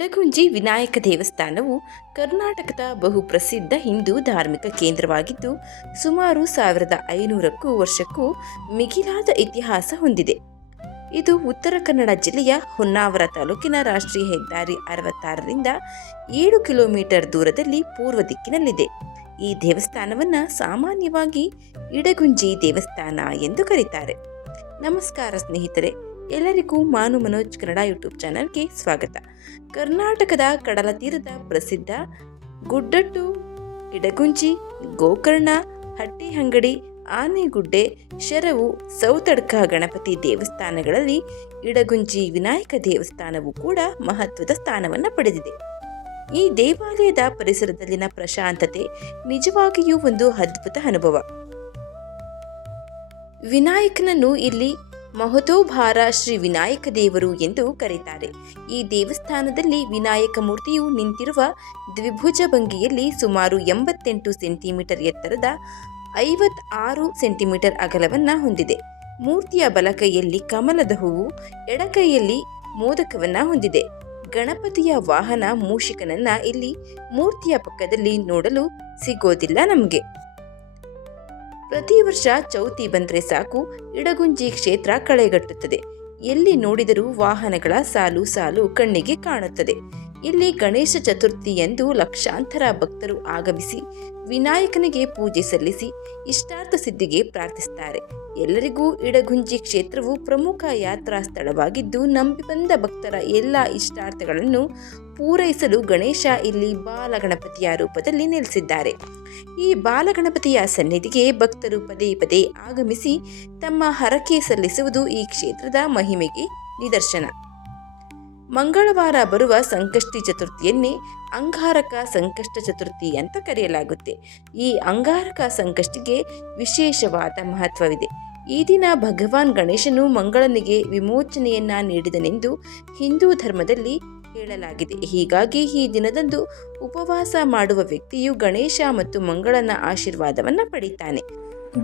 ಇಡಗುಂಜಿ ವಿನಾಯಕ ದೇವಸ್ಥಾನವು ಕರ್ನಾಟಕದ ಬಹುಪ್ರಸಿದ್ಧ ಹಿಂದೂ ಧಾರ್ಮಿಕ ಕೇಂದ್ರವಾಗಿದ್ದು ಸುಮಾರು 1500 ವರ್ಷಕ್ಕೂ ಮಿಗಿಲಾದ ಇತಿಹಾಸ ಹೊಂದಿದೆ. ಇದು ಉತ್ತರ ಕನ್ನಡ ಜಿಲ್ಲೆಯ ಹೊನ್ನಾವರ ತಾಲೂಕಿನ ರಾಷ್ಟ್ರೀಯ ಹೆದ್ದಾರಿ 66ರಿಂದ 7 ಕಿಲೋಮೀಟರ್ ದೂರದಲ್ಲಿ ಪೂರ್ವ ದಿಕ್ಕಿನಲ್ಲಿದೆ. ಈ ದೇವಸ್ಥಾನವನ್ನು ಸಾಮಾನ್ಯವಾಗಿ ಇಡಗುಂಜಿ ದೇವಸ್ಥಾನ ಎಂದು ಕರೀತಾರೆ. ನಮಸ್ಕಾರ ಸ್ನೇಹಿತರೆ, ಎಲ್ಲರಿಗೂ ಮಾನು ಮನೋಜ್ ಕನ್ನಡ ಯೂಟ್ಯೂಬ್ ಚಾನಲ್ಗೆ ಸ್ವಾಗತ. ಕರ್ನಾಟಕದ ಕಡಲ ತೀರದ ಪ್ರಸಿದ್ಧ ಗುಡ್ಡಟ್ಟು, ಇಡಗುಂಜಿ, ಗೋಕರ್ಣ, ಹಟ್ಟಿಹಂಗಡಿ, ಆನೆಗುಡ್ಡೆ, ಶರವು, ಸೌತಡ್ಕ ಗಣಪತಿ ದೇವಸ್ಥಾನಗಳಲ್ಲಿ ಇಡಗುಂಜಿ ವಿನಾಯಕ ದೇವಸ್ಥಾನವು ಕೂಡ ಮಹತ್ವದ ಸ್ಥಾನವನ್ನು ಪಡೆದಿದೆ. ಈ ದೇವಾಲಯದ ಪರಿಸರದಲ್ಲಿನ ಪ್ರಶಾಂತತೆ ನಿಜವಾಗಿಯೂ ಒಂದು ಅದ್ಭುತ ಅನುಭವ. ವಿನಾಯಕನನ್ನು ಇಲ್ಲಿ ಮಹತೋಭಾರ ಶ್ರೀ ವಿನಾಯಕ ದೇವರು ಎಂದು ಕರೀತಾರೆ. ಈ ದೇವಸ್ಥಾನದಲ್ಲಿ ವಿನಾಯಕ ಮೂರ್ತಿಯು ನಿಂತಿರುವ ದ್ವಿಭುಜ ಭಂಗಿಯಲ್ಲಿ ಸುಮಾರು 88 ಸೆಂಟಿಮೀಟರ್ ಎತ್ತರದ 56 ಸೆಂಟಿಮೀಟರ್ ಅಗಲವನ್ನು ಹೊಂದಿದೆ. ಮೂರ್ತಿಯ ಬಲಕೈಯಲ್ಲಿ ಕಮಲದ ಹೂವು, ಎಡಕೈಯಲ್ಲಿ ಮೋದಕವನ್ನು ಹೊಂದಿದೆ. ಗಣಪತಿಯ ವಾಹನ ಮೂಷಿಕನನ್ನ ಇಲ್ಲಿ ಮೂರ್ತಿಯ ಪಕ್ಕದಲ್ಲಿ ನೋಡಲು ಸಿಗೋದಿಲ್ಲ ನಮಗೆ. ಪ್ರತಿ ವರ್ಷ ಚೌತಿ ಬಂದರೆ ಸಾಕು, ಇಡಗುಂಜಿ ಕ್ಷೇತ್ರ ಕಳೆಗಟ್ಟುತ್ತದೆ. ಎಲ್ಲಿ ನೋಡಿದರೂ ವಾಹನಗಳ ಸಾಲು ಸಾಲು ಕಣ್ಣಿಗೆ ಕಾಣುತ್ತದೆ. ಇಲ್ಲಿ ಗಣೇಶ ಚತುರ್ಥಿಯಂದು ಲಕ್ಷಾಂತರ ಭಕ್ತರು ಆಗಮಿಸಿ ವಿನಾಯಕನಿಗೆ ಪೂಜೆ ಸಲ್ಲಿಸಿ ಇಷ್ಟಾರ್ಥ ಸಿದ್ಧಿಗೆ ಪ್ರಾರ್ಥಿಸುತ್ತಾರೆ. ಎಲ್ಲರಿಗೂ ಇಡಗುಂಜಿ ಕ್ಷೇತ್ರವು ಪ್ರಮುಖ ಯಾತ್ರಾ ಸ್ಥಳವಾಗಿದ್ದು, ನಂಬಿ ಬಂದ ಭಕ್ತರ ಎಲ್ಲ ಇಷ್ಟಾರ್ಥಗಳನ್ನು ಪೂರೈಸಲು ಗಣೇಶ ಇಲ್ಲಿ ಬಾಲಗಣಪತಿಯ ರೂಪದಲ್ಲಿ ನೆಲೆಸಿದ್ದಾರೆ. ಈ ಬಾಲಗಣಪತಿಯ ಸನ್ನಿಧಿಗೆ ಭಕ್ತರು ಪದೇ ಪದೇ ಆಗಮಿಸಿ ತಮ್ಮ ಹರಕೆ ಸಲ್ಲಿಸುವುದು ಈ ಕ್ಷೇತ್ರದ ಮಹಿಮೆಗೆ ನಿದರ್ಶನ. ಮಂಗಳವಾರ ಬರುವ ಸಂಕಷ್ಟಿ ಚತುರ್ಥಿಯನ್ನೇ ಅಂಗಾರಕ ಸಂಕಷ್ಟ ಚತುರ್ಥಿ ಅಂತ ಕರೆಯಲಾಗುತ್ತೆ. ಈ ಅಂಗಾರಕ ಸಂಕಷ್ಟಿಗೆ ವಿಶೇಷವಾದ ಮಹತ್ವವಿದೆ. ಈ ದಿನ ಭಗವಾನ್ ಗಣೇಶನು ಮಂಗಳನಿಗೆ ವಿಮೋಚನೆಯನ್ನ ನೀಡಿದನೆಂದು ಹಿಂದೂ ಧರ್ಮದಲ್ಲಿ ಹೇಳಲಾಗಿದೆ. ಹೀಗಾಗಿ ಈ ದಿನದಂದು ಉಪವಾಸ ಮಾಡುವ ವ್ಯಕ್ತಿಯು ಗಣೇಶ ಮತ್ತು ಮಂಗಳನ ಆಶೀರ್ವಾದವನ್ನು ಪಡೀತಾನೆ.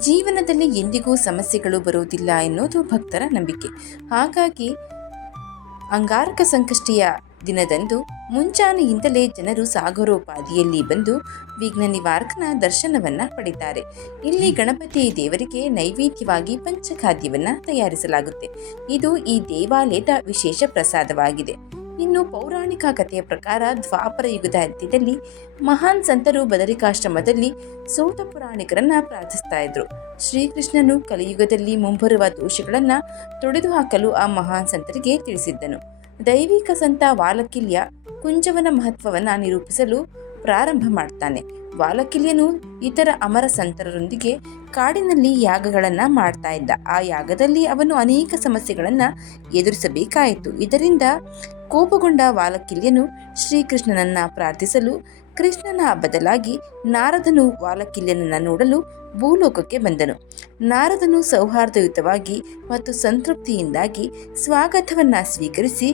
ಜೀವನದಲ್ಲಿ ಎಂದಿಗೂ ಸಮಸ್ಯೆಗಳು ಬರುವುದಿಲ್ಲ ಎನ್ನುವುದು ಭಕ್ತರ ನಂಬಿಕೆ. ಹಾಗಾಗಿ ಅಂಗಾರಕ ಸಂಕಷ್ಟಿಯ ದಿನದಂದು ಮುಂಚಾನೆಯಿಂದಲೇ ಜನರು ಸಾಗರೋಪಾದಿಯಲ್ಲಿ ಬಂದು ವಿಘ್ನ ನಿವಾರಕನ ದರ್ಶನವನ್ನ ಪಡಿತಾರೆ. ಇಲ್ಲಿ ಗಣಪತಿ ದೇವರಿಗೆ ನೈವೇದ್ಯವಾಗಿ ಪಂಚಖಾದ್ಯವನ್ನು ತಯಾರಿಸಲಾಗುತ್ತೆ. ಇದು ಈ ದೇವಾಲಯದ ವಿಶೇಷ ಪ್ರಸಾದವಾಗಿದೆ. ಇನ್ನು ಪೌರಾಣಿಕ ಕಥೆಯ ಪ್ರಕಾರ ದ್ವಾಪರ ಯುಗದ ಅಂತ್ಯದಲ್ಲಿ ಮಹಾನ್ ಸಂತರು ಬದರಿಕಾಶ್ರಮದಲ್ಲಿ ಸೋತ ಪುರಾಣಿಕರನ್ನ ಪ್ರಾರ್ಥಿಸ್ತಾ ಇದ್ರು. ಶ್ರೀಕೃಷ್ಣನು ಕಲಿಯುಗದಲ್ಲಿ ಮುಂಬರುವ ದೋಷಗಳನ್ನು ತೊಡೆದು ಹಾಕಲು ಆ ಮಹಾನ್ ಸಂತರಿಗೆ ತಿಳಿಸಿದ್ದನು. ದೈವಿಕ ಸಂತ ವಾಲಕಿಲ್ಯ ಕುಂಜವನ ಮಹತ್ವವನ್ನು ನಿರೂಪಿಸಲು ಪ್ರಾರಂಭ ಮಾಡ್ತಾನೆ. ವಾಲಕಿಲ್ಯನು ಇತರ ಅಮರ ಸಂತರರೊಂದಿಗೆ ಕಾಡಿನಲ್ಲಿ ಯಾಗಗಳನ್ನು ಮಾಡ್ತಾ ಇದ್ದ. ಆ ಯಾಗದಲ್ಲಿ ಅವನು ಅನೇಕ ಸಮಸ್ಯೆಗಳನ್ನು ಎದುರಿಸಬೇಕಾಯಿತು. ಇದರಿಂದ ಕೋಪಗೊಂಡ ವಾಲಕಿಲ್ಯನು ಶ್ರೀಕೃಷ್ಣನನ್ನ ಪ್ರಾರ್ಥಿಸಲು ಕೃಷ್ಣನ ಬದಲಾಗಿ ನಾರದನು ವಾಲಕಿಲ್ಯನನ್ನ ನೋಡಲು ಭೂಲೋಕಕ್ಕೆ ಬಂದನು. ನಾರದನು ಸೌಹಾರ್ದಯುತವಾಗಿ ಮತ್ತು ಸಂತೃಪ್ತಿಯಿಂದಾಗಿ ಸ್ವಾಗತವನ್ನ ಸ್ವೀಕರಿಸಿ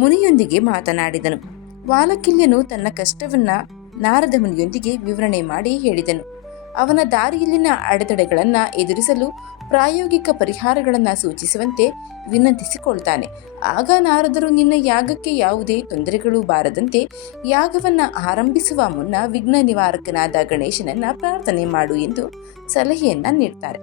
ಮುನಿಯೊಂದಿಗೆ ಮಾತನಾಡಿದನು. ವಾಲಕಿಲ್ಯನು ತನ್ನ ಕಷ್ಟವನ್ನ ನಾರದ ಮುನಿಯೊಂದಿಗೆ ವಿವರಣೆ ಮಾಡಿ ಹೇಳಿದನು. ಅವನ ದಾರಿಯಲ್ಲಿನ ಅಡೆತಡೆಗಳನ್ನು ಎದುರಿಸಲು ಪ್ರಾಯೋಗಿಕ ಪರಿಹಾರಗಳನ್ನು ಸೂಚಿಸುವಂತೆ ವಿನಂತಿಸಿಕೊಳ್ತಾನೆ. ಆಗ ನಾರದರು, ನಿನ್ನ ಯಾಗಕ್ಕೆ ಯಾವುದೇ ತೊಂದರೆಗಳು ಬಾರದಂತೆ ಯಾಗವನ್ನು ಆರಂಭಿಸುವ ಮುನ್ನ ವಿಘ್ನ ನಿವಾರಕನಾದ ಗಣೇಶನನ್ನ ಪ್ರಾರ್ಥನೆ ಮಾಡು ಎಂದು ಸಲಹೆಯನ್ನ ನೀಡ್ತಾರೆ.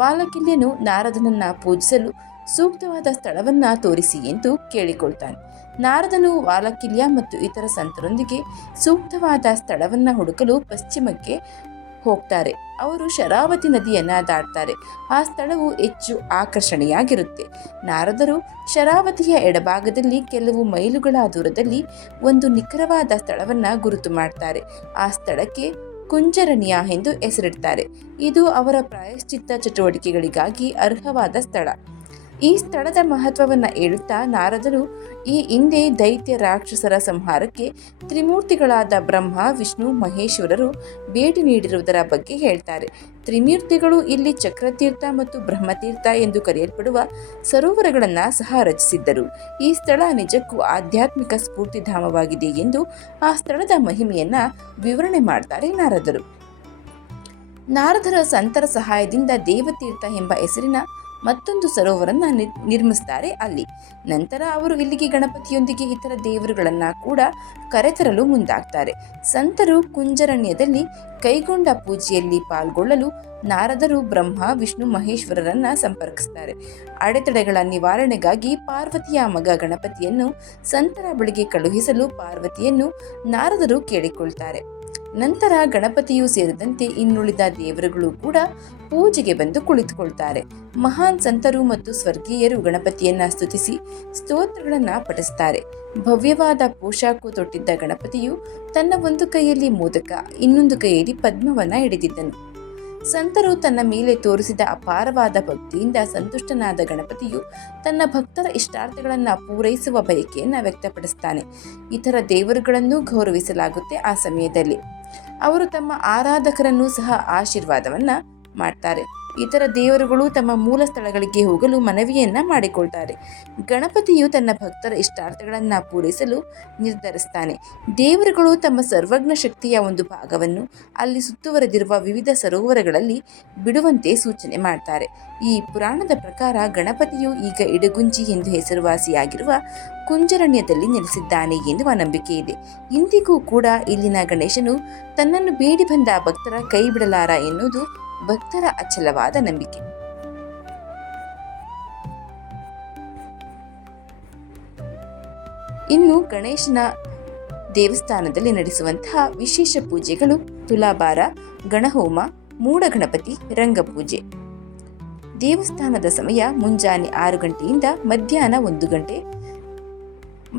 ವಾಲಕಿಲ್ಯನು ನಾರದನನ್ನ ಪೂಜಿಸಲು ಸೂಕ್ತವಾದ ಸ್ಥಳವನ್ನ ತೋರಿಸಿ ಎಂದು ಕೇಳಿಕೊಳ್ತಾನೆ. ನಾರದನು ವಾಲಕಿಲ್ಯ ಮತ್ತು ಇತರ ಸಂತರೊಂದಿಗೆ ಸೂಕ್ತವಾದ ಸ್ಥಳವನ್ನ ಹುಡುಕಲು ಪಶ್ಚಿಮಕ್ಕೆ ಹೋಗ್ತಾರೆ. ಅವರು ಶರಾವತಿ ನದಿಯನ್ನು ದಾಟ್ತಾರೆ. ಆ ಸ್ಥಳವು ಹೆಚ್ಚು ಆಕರ್ಷಣೀಯಾಗಿರುತ್ತೆ. ನಾರದರು ಶರಾವತಿಯ ಎಡಭಾಗದಲ್ಲಿ ಕೆಲವು ಮೈಲುಗಳ ದೂರದಲ್ಲಿ ಒಂದು ನಿಖರವಾದ ಸ್ಥಳವನ್ನು ಗುರುತು ಮಾಡ್ತಾರೆ. ಆ ಸ್ಥಳಕ್ಕೆ ಕುಂಜರಣಿಯ ಎಂದು ಹೆಸರಿಡ್ತಾರೆ. ಇದು ಅವರ ಪ್ರಾಯಶ್ಚಿತ್ತ ಚಟುವಟಿಕೆಗಳಿಗಾಗಿ ಅರ್ಹವಾದ ಸ್ಥಳ. ಈ ಸ್ಥಳದ ಮಹತ್ವವನ್ನು ಹೇಳುತ್ತಾ ನಾರದರು ಈ ಹಿಂದೆ ದೈತ್ಯ ರಾಕ್ಷಸರ ಸಂಹಾರಕ್ಕೆ ತ್ರಿಮೂರ್ತಿಗಳಾದ ಬ್ರಹ್ಮ, ವಿಷ್ಣು, ಮಹೇಶ್ವರರು ಭೇಟಿ ನೀಡಿರುವುದರ ಬಗ್ಗೆ ಹೇಳ್ತಾರೆ. ತ್ರಿಮೂರ್ತಿಗಳು ಇಲ್ಲಿ ಚಕ್ರತೀರ್ಥ ಮತ್ತು ಬ್ರಹ್ಮತೀರ್ಥ ಎಂದು ಕರೆಯಲ್ಪಡುವ ಸರೋವರಗಳನ್ನು ಸಹ ರಚಿಸಿದ್ದರು. ಈ ಸ್ಥಳ ನಿಜಕ್ಕೂ ಆಧ್ಯಾತ್ಮಿಕ ಸ್ಫೂರ್ತಿಧಾಮವಾಗಿದೆ ಎಂದು ಆ ಸ್ಥಳದ ಮಹಿಮೆಯನ್ನು ವಿವರಣೆ ಮಾಡ್ತಾರೆ ನಾರದರು. ನಾರದರ ಸಂತರ ಸಹಾಯದಿಂದ ದೇವತೀರ್ಥ ಎಂಬ ಹೆಸರಿನ ಮತ್ತೊಂದು ಸರೋವರನ್ನ ನಿರ್ಮಿಸ್ತಾರೆ ಅಲ್ಲಿ. ನಂತರ ಅವರು ಇಲ್ಲಿಗೆ ಗಣಪತಿಯೊಂದಿಗೆ ಇತರ ದೇವರುಗಳನ್ನ ಕೂಡ ಕರೆತರಲು ಮುಂದಾಗ್ತಾರೆ. ಸಂತರು ಕುಂಜರಣ್ಯದಲ್ಲಿ ಕೈಗೊಂಡ ಪೂಜೆಯಲ್ಲಿ ಪಾಲ್ಗೊಳ್ಳಲು ನಾರದರು ಬ್ರಹ್ಮ ವಿಷ್ಣು ಮಹೇಶ್ವರರನ್ನ ಸಂಪರ್ಕಿಸ್ತಾರೆ. ಅಡೆತಡೆಗಳ ನಿವಾರಣೆಗಾಗಿ ಪಾರ್ವತಿಯ ಮಗ ಗಣಪತಿಯನ್ನು ಸಂತರ ಬಳಿಗೆ ಕಳುಹಿಸಲು ಪಾರ್ವತಿಯನ್ನು ನಾರದರು ಕೇಳಿಕೊಳ್ತಾರೆ. ನಂತರ ಗಣಪತಿಯು ಸೇರಿದಂತೆ ಇನ್ನುಳಿದ ದೇವರುಗಳು ಕೂಡ ಪೂಜೆಗೆ ಬಂದು ಕುಳಿತುಕೊಳ್ತಾರೆ. ಮಹಾನ್ ಸಂತರು ಮತ್ತು ಸ್ವರ್ಗೀಯರು ಗಣಪತಿಯನ್ನ ಸ್ತುತಿಸಿ ಸ್ತೋತ್ರಗಳನ್ನ ಪಠಿಸ್ತಾರೆ. ಭವ್ಯವಾದ ಪೋಷಾಕು ತೊಟ್ಟಿದ್ದ ಗಣಪತಿಯು ತನ್ನ ಒಂದು ಕೈಯಲ್ಲಿ ಮೋದಕ, ಇನ್ನೊಂದು ಕೈಯಲ್ಲಿ ಪದ್ಮವನ್ನ ಹಿಡಿದಿದ್ದನು. ಸಂತರು ತನ್ನ ಮೇಲೆ ತೋರಿಸಿದ ಅಪಾರವಾದ ಭಕ್ತಿಯಿಂದ ಸಂತುಷ್ಟನಾದ ಗಣಪತಿಯು ತನ್ನ ಭಕ್ತರ ಇಷ್ಟಾರ್ಥಗಳನ್ನು ಪೂರೈಸುವ ಬಯಕೆಯನ್ನು ವ್ಯಕ್ತಪಡಿಸ್ತಾನೆ. ಇತರ ದೇವರುಗಳನ್ನು ಗೌರವಿಸಲಾಗುತ್ತೆ. ಆ ಸಮಯದಲ್ಲಿ ಅವರು ತಮ್ಮ ಆರಾಧಕರನ್ನು ಸಹ ಆಶೀರ್ವಾದವನ್ನ ಮಾಡ್ತಾರೆ. ಇತರ ದೇವರುಗಳು ತಮ್ಮ ಮೂಲ ಸ್ಥಳಗಳಿಗೆ ಹೋಗಲು ಮನವಿಯನ್ನ ಮಾಡಿಕೊಳ್ತಾರೆ. ಗಣಪತಿಯು ತನ್ನ ಭಕ್ತರ ಇಷ್ಟಾರ್ಥಗಳನ್ನು ಪೂರೈಸಲು ನಿರ್ಧರಿಸ್ತಾನೆ. ದೇವರುಗಳು ತಮ್ಮ ಸರ್ವಜ್ಞ ಶಕ್ತಿಯ ಒಂದು ಭಾಗವನ್ನು ಅಲ್ಲಿ ಸುತ್ತುವರೆದಿರುವ ವಿವಿಧ ಸರೋವರಗಳಲ್ಲಿ ಬಿಡುವಂತೆ ಸೂಚನೆ ಮಾಡ್ತಾರೆ. ಈ ಪುರಾಣದ ಪ್ರಕಾರ ಗಣಪತಿಯು ಈಗ ಇಡಗುಂಜಿ ಎಂದು ಹೆಸರುವಾಸಿಯಾಗಿರುವ ಕುಂಜರಣ್ಯದಲ್ಲಿ ನೆಲೆಸಿದ್ದಾನೆ ಎನ್ನುವ ನಂಬಿಕೆ ಇದೆ. ಇಂದಿಗೂ ಕೂಡ ಇಲ್ಲಿನ ಗಣೇಶನು ತನ್ನನ್ನು ಬೇಡಿ ಬಂದ ಭಕ್ತರ ಕೈ ಬಿಡಲಾರ ಎನ್ನುವುದು ಭಕ್ತರ ಅಚಲವಾದ ನಂಬಿಕೆ. ಇನ್ನು ಗಣೇಶನ ದೇವಸ್ಥಾನದಲ್ಲಿ ನಡೆಸುವಂತಹ ವಿಶೇಷ ಪೂಜೆಗಳು ತುಲಾಭಾರ, ಗಣಹೋಮ, ಮೂಢ ಗಣಪತಿ, ರಂಗಪೂಜೆ. ದೇವಸ್ಥಾನದ ಸಮಯ ಮುಂಜಾನೆ 6 ಗಂಟೆಯಿಂದ ಮಧ್ಯಾಹ್ನ 1 ಗಂಟೆ,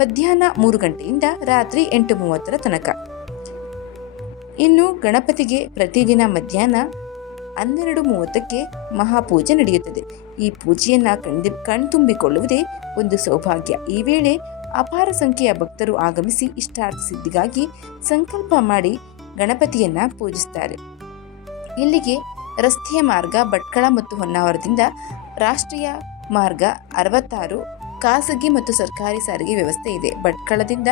ಮಧ್ಯಾಹ್ನ 3 ಗಂಟೆಯಿಂದ ರಾತ್ರಿ 8:30 ತನಕ. ಇನ್ನು ಗಣಪತಿಗೆ ಪ್ರತಿದಿನ ಮಧ್ಯಾಹ್ನ 12:30ಕ್ಕೆ ಮಹಾಪೂಜೆ ನಡೆಯುತ್ತದೆ. ಈ ಪೂಜೆಯನ್ನು ಕಣ್ತುಂಬಿಕೊಳ್ಳುವುದೇ ಒಂದು ಸೌಭಾಗ್ಯ. ಈ ವೇಳೆ ಅಪಾರ ಸಂಖ್ಯೆಯ ಭಕ್ತರು ಆಗಮಿಸಿ ಇಷ್ಟಾರ್ಥ ಸಿದ್ಧಿಗಾಗಿ ಸಂಕಲ್ಪ ಮಾಡಿ ಗಣಪತಿಯನ್ನ ಪೂಜಿಸುತ್ತಾರೆ. ಇಲ್ಲಿಗೆ ರಸ್ತೆಯ ಮಾರ್ಗ ಭಟ್ಕಳ ಮತ್ತು ಹೊನ್ನಾವರದಿಂದ, ರಾಷ್ಟ್ರೀಯ ಮಾರ್ಗ 66, ಖಾಸಗಿ ಮತ್ತು ಸರ್ಕಾರಿ ಸಾರಿಗೆ ವ್ಯವಸ್ಥೆ ಇದೆ. ಭಟ್ಕಳದಿಂದ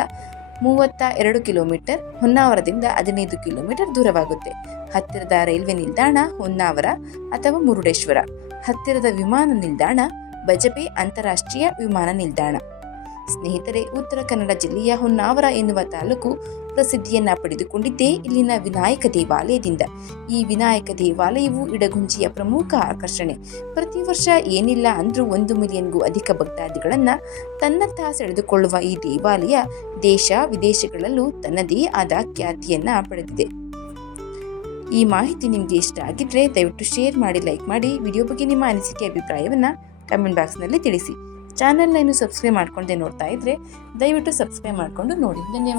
32 ಕಿಲೋಮೀಟರ್, ಹೊನ್ನಾವರದಿಂದ 15 ಕಿಲೋಮೀಟರ್ ದೂರವಾಗುತ್ತೆ. ಹತ್ತಿರದ ರೈಲ್ವೆ ನಿಲ್ದಾಣ ಹೊನ್ನಾವರ ಅಥವಾ ಮುರುಡೇಶ್ವರ. ಹತ್ತಿರದ ವಿಮಾನ ನಿಲ್ದಾಣ ಬಜಪೆ ಅಂತಾರಾಷ್ಟ್ರೀಯ ವಿಮಾನ ನಿಲ್ದಾಣ. ಸ್ನೇಹಿತರೆ, ಉತ್ತರ ಕನ್ನಡ ಜಿಲ್ಲೆಯ ಹೊನ್ನಾವರ ಎನ್ನುವ ತಾಲೂಕು ಪ್ರಸಿದ್ಧಿಯನ್ನ ಪಡೆದುಕೊಂಡಿದ್ದೇ ಇಲ್ಲಿನ ವಿನಾಯಕ ದೇವಾಲಯದಿಂದ. ಈ ವಿನಾಯಕ ದೇವಾಲಯವು ಇಡಗುಂಜಿಯ ಪ್ರಮುಖ ಆಕರ್ಷಣೆ. ಪ್ರತಿ ವರ್ಷ ಏನಿಲ್ಲ ಅಂದ್ರೂ 1 ಮಿಲಿಯನ್ಗೂ ಅಧಿಕ ಭಕ್ತಾದಿಗಳನ್ನ ತನ್ನತ್ತ ಸೆಳೆದುಕೊಳ್ಳುವ ಈ ದೇವಾಲಯ ದೇಶ ವಿದೇಶಗಳಲ್ಲೂ ತನ್ನದೇ ಆದ ಖ್ಯಾತಿಯನ್ನ ಪಡೆದಿದೆ. ಈ ಮಾಹಿತಿ ನಿಮಗೆ ಇಷ್ಟ ಆಗಿದ್ರೆ ದಯವಿಟ್ಟು ಶೇರ್ ಮಾಡಿ, ಲೈಕ್ ಮಾಡಿ. ವಿಡಿಯೋ ಬಗ್ಗೆ ನಿಮ್ಮ ಅನಿಸಿಕೆ ಅಭಿಪ್ರಾಯವನ್ನ ಕಮೆಂಟ್ ಬಾಕ್ಸ್ನಲ್ಲಿ ತಿಳಿಸಿ. ಚಾನೆಲ್ನ ಇನ್ನೂ ಸಬ್ಸ್ಕ್ರೈಬ್ ಮಾಡ್ಕೊಂಡೆ ನೋಡ್ತಾ ಇದ್ರೆ ದಯವಿಟ್ಟು ಸಬ್ಸ್ಕ್ರೈಬ್ ಮಾಡಿಕೊಂಡು ನೋಡಿ. ಧನ್ಯವಾದ.